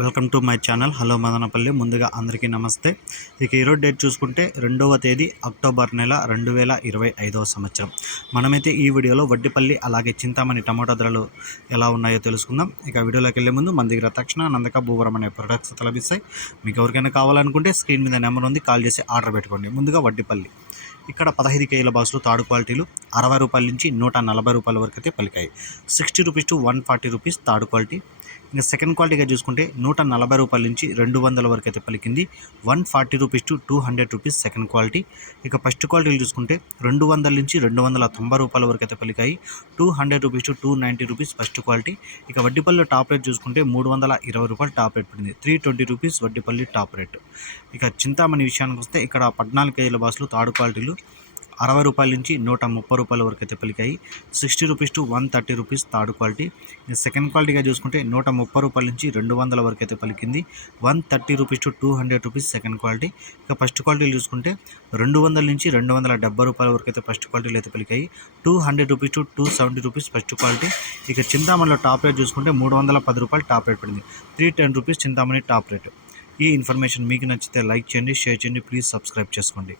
Welcome to my channel. Hello Madanapalle. ముందుగా అందరికీ నమస్తే. ఇక ఈరోజు డేట్ చూసుకుంటే రెండవ తేదీ అక్టోబర్ నెల రెండు వేల ఇరవై ఐదవ సంవత్సరం. మనమైతే ఈ వీడియోలో వడ్డిపల్లి అలాగే చింతామణి టమాటా ధరలు ఎలా ఉన్నాయో తెలుసుకుందాం. ఇక వీడియోలోకి వెళ్ళే ముందు మన దగ్గర తక్షణ నందక భూవరం అనే ప్రొడక్ట్స్ లభిస్తాయి మీకు ఎవరికైనా కావాలనుకుంటే స్క్రీన్ మీద నెంబర్ ఉంది కాల్ చేసి ఆర్డర్ పెట్టుకోండి. ముందుగా వడ్డిపల్లి. ఇక్కడ పదహైదు కేజీల బాక్సులు తాడు క్వాలిటీలు అరవై రూపాయల నుంచి నూట నలభై రూపాయల వరకు అయితే పలికాయి. Sixty rupees to one forty rupees తాడు క్వాలిటీ. ఇంకా సెకండ్ క్వాలిటీగా చూసుకుంటే నూట నలభై రూపాయల నుంచి రెండు వందల వరకు అయితే పలికింది. One forty rupees to two hundred rupees second quality. ఇక ఫస్ట్ క్వాలిటీలు చూసుకుంటే రెండు వందల నుంచి రెండు వందల తొంభై రూపాయల వరకు అయితే పలికాయి. Two hundred rupees to two ninety rupees first quality. ఇక వడ్డీపల్లి టాప్ రేట్ చూసుకుంటే మూడు వందల ఇరవై రూపాయలు టాప్ రేట్ పడింది. Three twenty rupees Vaddipalli top rate. ఇక చింతామణి విషయానికి వస్తే ఇక్కడ పద్నాలుగు కేజీల బాసులు తాడు క్వాలిటీలు. అరవై రూపాయల నుంచి నూట ముప్పై రూపాయల వరకు అయితే పలికాయి. Sixty rupees to one thirty rupees third quality. Second క్వాలిటీగా చూసుకుంటే నూట ముప్పై రూపాయల నుంచి రెండు వందల వరకు అయితే పలికింది. One thirty rupees to two hundred rupees second quality. ఇక ఫస్ట్ క్వాలిటీలు చూసుకుంటే రెండు వందల నుంచి రెండు వందల డెబ్బై రూపాయల వరకు అయితే ఫస్ట్ క్వాలిటీలు అయితే పలికాయి. Two hundred rupees to two seventy rupees first quality. ఇక చింతామణిలో టాప్ రేట్ చూసుకుంటే మూడు వందల పది రూపాయలు టాప్ రేట్ పడింది. Three ten rupees Chintamani top rate. ఈ ఇన్ఫర్మేషన్ మీకు నచ్చితే లైక్ చేయండి షేర్ చేయండి ప్లీజ్ సబ్స్క్రైబ్ చేసుకోండి.